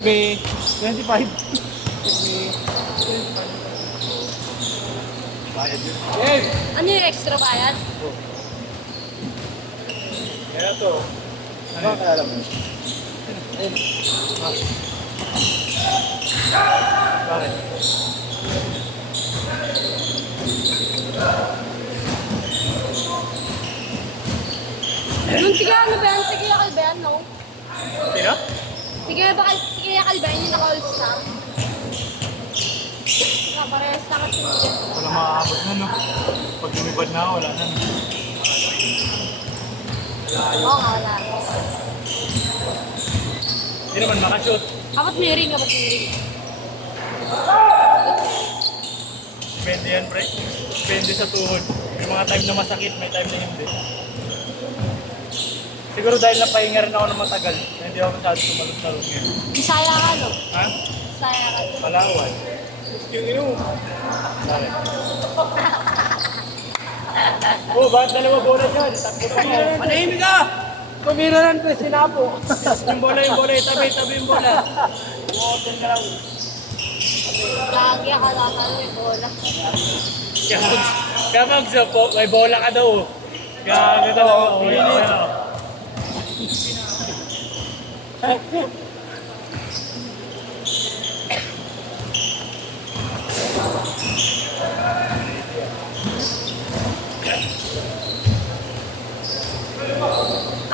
May 25. Bayad yun. Yes! Ano yung extra bayad? Kaya to. Ano ang kalala mo? Ayun. Bakit? Yung tiga ano ba yan? Tiga yakal ba yan, no? Sino? Tiga yakal ba yan yung naka-all-star? Parehas na kasi yun. Wala makakabot na, no? Pag lumibad na ako, wala na. Oo nga, wala. Hindi naman makashoot. Kapag may ring. Depende yan, pre. Depende sa tuhod. May mga time na masakit, may time na hindi. Siguro dahil napahinga rin ako ng matagal, na hindi ako masyado tumalog-talog ngayon. Bisaya ka, no? Ha? Bisaya ka. Palawan. Yung ino. Bakit? Oh, bakit dalawa bola dyan? Takbo pa mo. Manahimik ka! Tumira lang ko, sinapo. Yung bola, tabi yung bola. Buotin ka lang. Lagi ka latalo yung bola. Kaya mag-po, may bola ka daw. Kaya daw.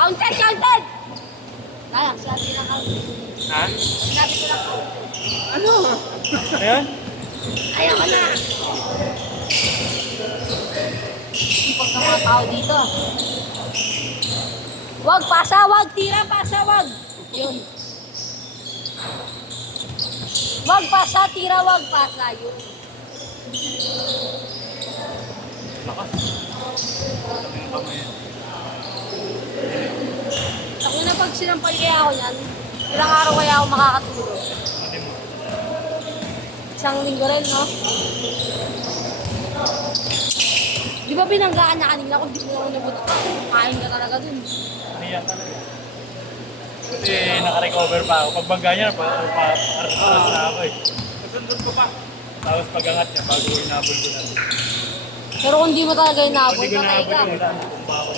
Counted! Kaya, sabi na counted. Ha? Sabi ko lang counted. Ano? Ayan? Ayaw ka na. Ipag ka mga tao dito. Wag, pasa, wag. Tira, pasa, wag. Yun. Wag, pasa, tira, wag, pasa. Yun. Lakas. Sabi ng kamay yan. Ako na pag sinampal kaya ako yan, ilang araw kaya ako makakatulog. Ano mo? Isang linggo rin, no? Di ba binanggaan na kanina kung di mo ako nabuto? Kain ka talaga dun. Niya talaga. Kasi naka-recover pa ako. Pagbangga niya, pa-artas na ako eh. Nasundot ko pa. Tapos pag-angat niya, bago inabol ko na. Pero kung di mo talaga Kung inabot, hindi ko patay naabol ka. yun, wala. Tumba ako.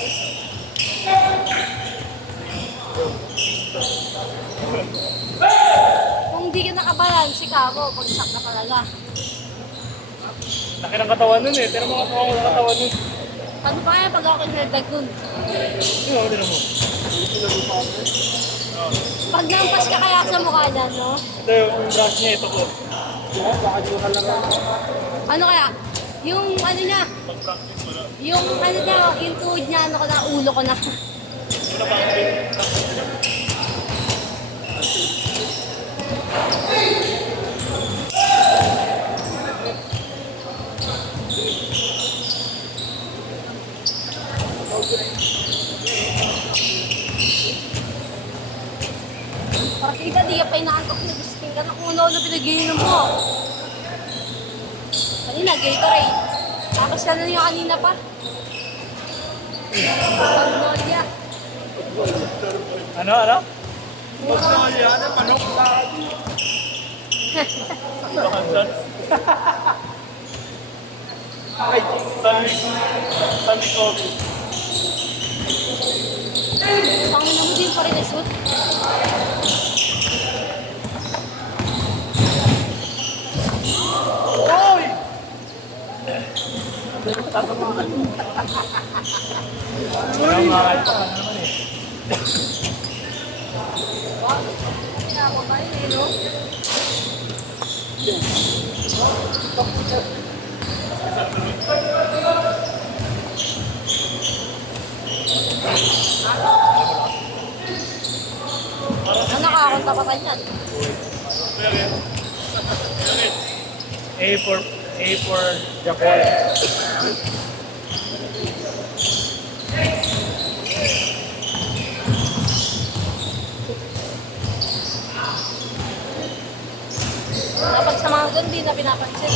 Kung di ka nakabalansi ka mo, pagsak ka talaga. Laki ng katawan nun eh. Pero mga katawan ko ng katawan nun. Ano pa kaya pag ako kinardag nun? Hindi mo, hindi mo. Oh. Pag nampas ka kaya sa mukha niya, no? Ito yung brush niya, ito ko. Ano kaya? Yung ano niya, Pag-practice mo na. yung ano niya, yung tuhod niya, ano ko na, ulo ko na. Wala pa ako. Para kita, di ka pa inaantok na gising ka na kung ano-ano pinag-iinom mo. Kanina, Gatorade. Tapos ka na yung kanina pa. Magnolia. Ano, ano? Ano? Manok lagi. Baka dyan. Ay, Sabi coffee. Pangina mo din pa rin isot. oy! Walang makakita ka naman eh. Pinako pa rin eh, no? Ano nakakunta pa tayo yan? A for Japan. Kapag sa mga doon, di na pinapansin.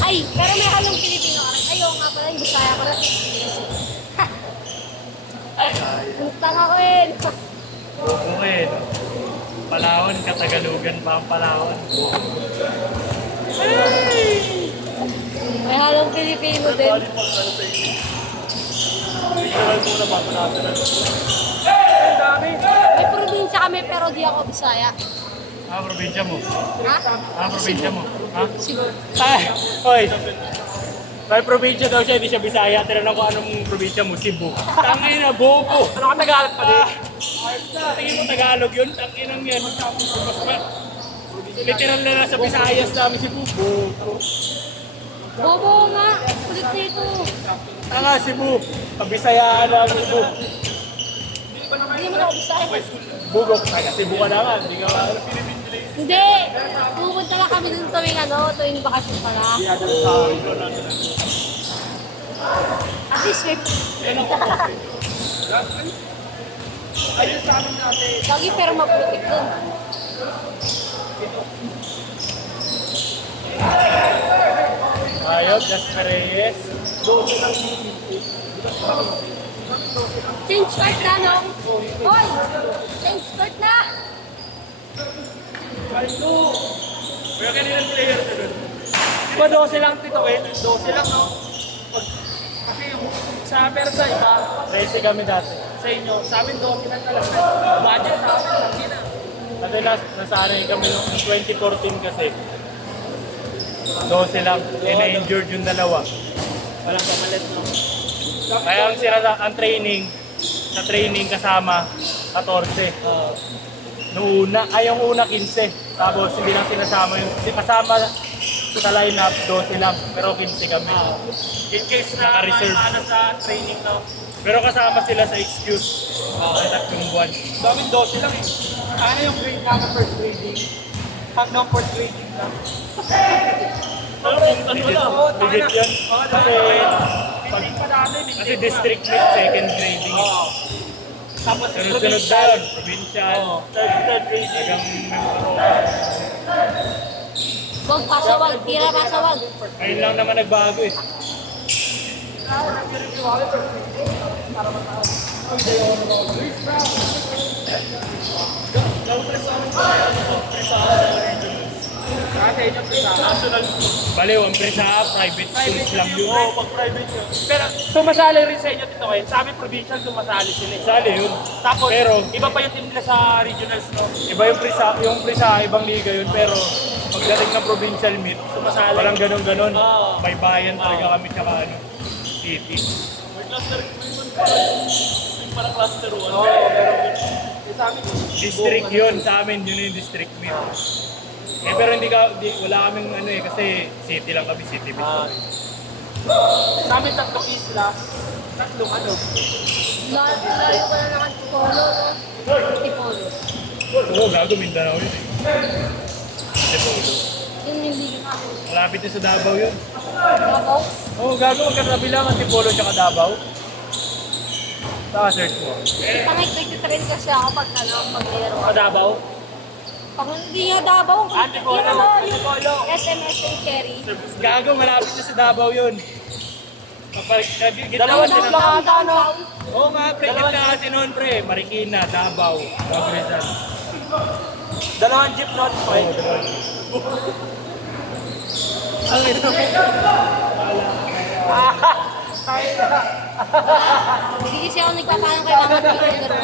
Ay, pero may halong Pilipino ka rin. Ayaw nga pala, yung Bisaya pala. Tanga ko eh. Palawan, Katagalugan pa ang Palawan. May halong Pilipino din. Regional muna bago natin. Ang dami. May probinsya kami pero di ako Bisaya. Ah, probinsya mo. Ha? Ah, probinsya mo. Ha? Siguro. Ay, oy. May probinsya daw siya, hindi siya Bisaya. Tinanong ko anong probinsya mo, Cebu. Tangin na, bobo. Ano ka Tagalog pa din? Tingin mo Tagalog yun, tangin ang yan. Literal na nasa Visayas namin si Bubo. Bobo nga. Kulit nito. Tanga, Cebu. Pabisayaan na Cebu. Hindi mo na ako Bisaya. Bugok, taga Cebu ka naman. Hindi ka ba? Hindi. Pupunta lang kami dun tuwing bakasyon pa na. At least may... Ayun sa amin natin. Lagi pero maputik dun. Ayop, Jasper Reyes. Change start na, no? Hoy! Change start na! Pero kanilang player na doon. Di ba 12 lang Tito eh? 12 lang, no? Kasi yung sa Persa, iba, 13 kami dati. sa inyo, sa amin 12 lang talaga. Budget sa amin, laki na. Kasi nasanay kami noong 2014 kasi. 12 lang. Eh, na-injured yung dalawa. Walang kamalit, no? Kaya ang training, sa training kasama, 14. Noong una, yung una 15. Tapos hindi lang sinasama yung, kasama sa lineup, 12 lang. Pero 15 kami. In case na Naka-reserve. ano sa training, no? Pero kasama sila sa excuse. Sa tatlong buwan. Sa amin 12 lang eh. Ano yung grade namin first grading? Hanggang fourth grading lang. Legit yan. Kasi district meet, second grading. Oo. Tapos Sunod-sunod na yun. Provincial. third grading. Hanggang Wag pasawag, tira pasawag. ngayon lang naman nagbago eh. Kasi yung national Baliw, ang presa, private schools lang yun. Oo, pag private yun. Pero sumasali rin sa inyo Tito Ken. Sa amin provincial sumasali sila eh. Sali yun. Tapos, Pero, iba pa yung team nila sa regionals, no? iba yung presa, ibang liga yun. Pero, pagdating ng provincial meet, Sumasali. walang ganun-ganun. Oo. Baybayan talaga kami tsaka ano, city. May cluster, parang cluster 1. Oo, meron yun. Sa amin, District yun, sa amin yun yung district meet. Eh pero wala kaming ano eh, kasi city lang kami, city meet. Sa amin tatlong isla, tatlong ano. Layo ko na naman Tipolo, no? Tipolo. Oo, gago, Mindanao yun eh. Antipolo. Yun yung liga nga. Malapit na sa Davao yun. Ako? Oo, gago, magkatabi lang Antipolo tsaka Davao. Saka search mo. Pangit nagtitrain kasi ako pag laro. Kadabaw. Pag hindi nga Davao, Antipolo. yun ano, yung Antipolo. SMS and Cherry. Gago, malapit na sa Davao yun. Dalawang jeep lang ata, no? Oo nga, pre, kita kasi noon pre. Marikina, Davao, Rizal. Dalawang jeep nun, Ken. Ang ito mo. Hindi kasi ako nagpapalang kay Mama Tito.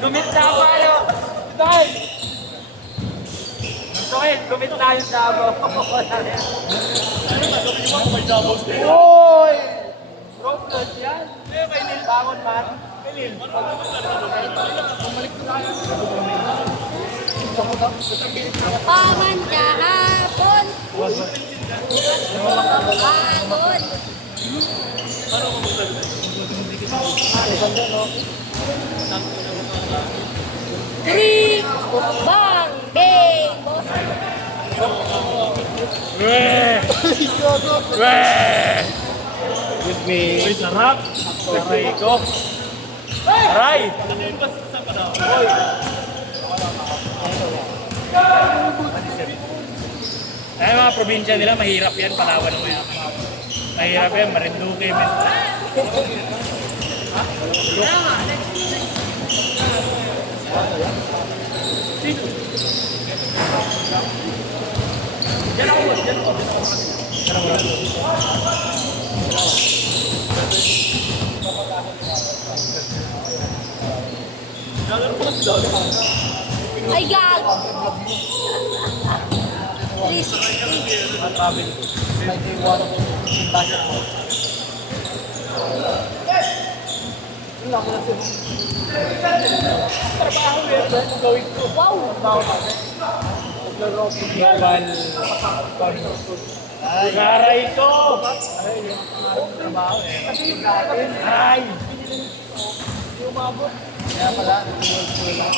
Gumit na ako, ano? Ken! Ken, gumit na yung Davao. Uy! Road blood yan. Bangon man. Paman kahapon. Kahapon. Three, bang, bang, Weh! Weh! With me. Uy, sarap. Aray ko. Aray! Uy. Ay, mga probinsya nila, mahirap yan. Palawan mo yan. Mahirap yan. Marinduque. Kaya nga, sino? Diyan ako, diyan ako. Lalaro ko kasi doon. Ay, gag! Please. Ang travel ko. 91 basketball. Trabaho yun, gawin ko. Wow! Trabaho natin. Naglaro ko. Global. Ay, Garay ko! ay, yung trabaho eh. Kasi yung natin, ay! Hindi umabot. Kaya pala, full lang.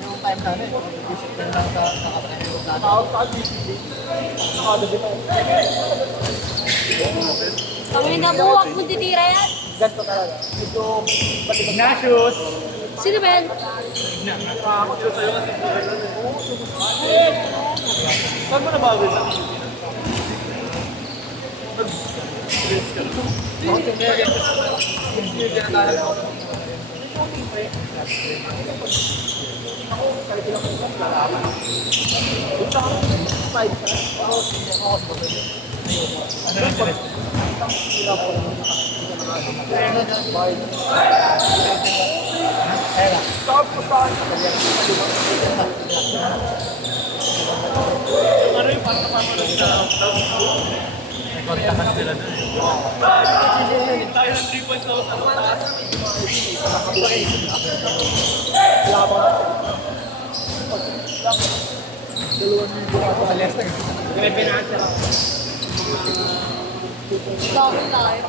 Yung time namin, visit din lang sa kapatid natin. Tawag pa ang BCD. Nakadabit ako. Kami na buwag mo titira yan. Ganito talaga. Ito, pati Ignatius! Sino ba yan? nakakot ko sa'yo kasi saan mo nabawi sa Ano rin interest? ano yung parang napapanood sa May kontakan sila dun. tayo ng 3 points sa taas. Grabe na sila. Bakit tayo?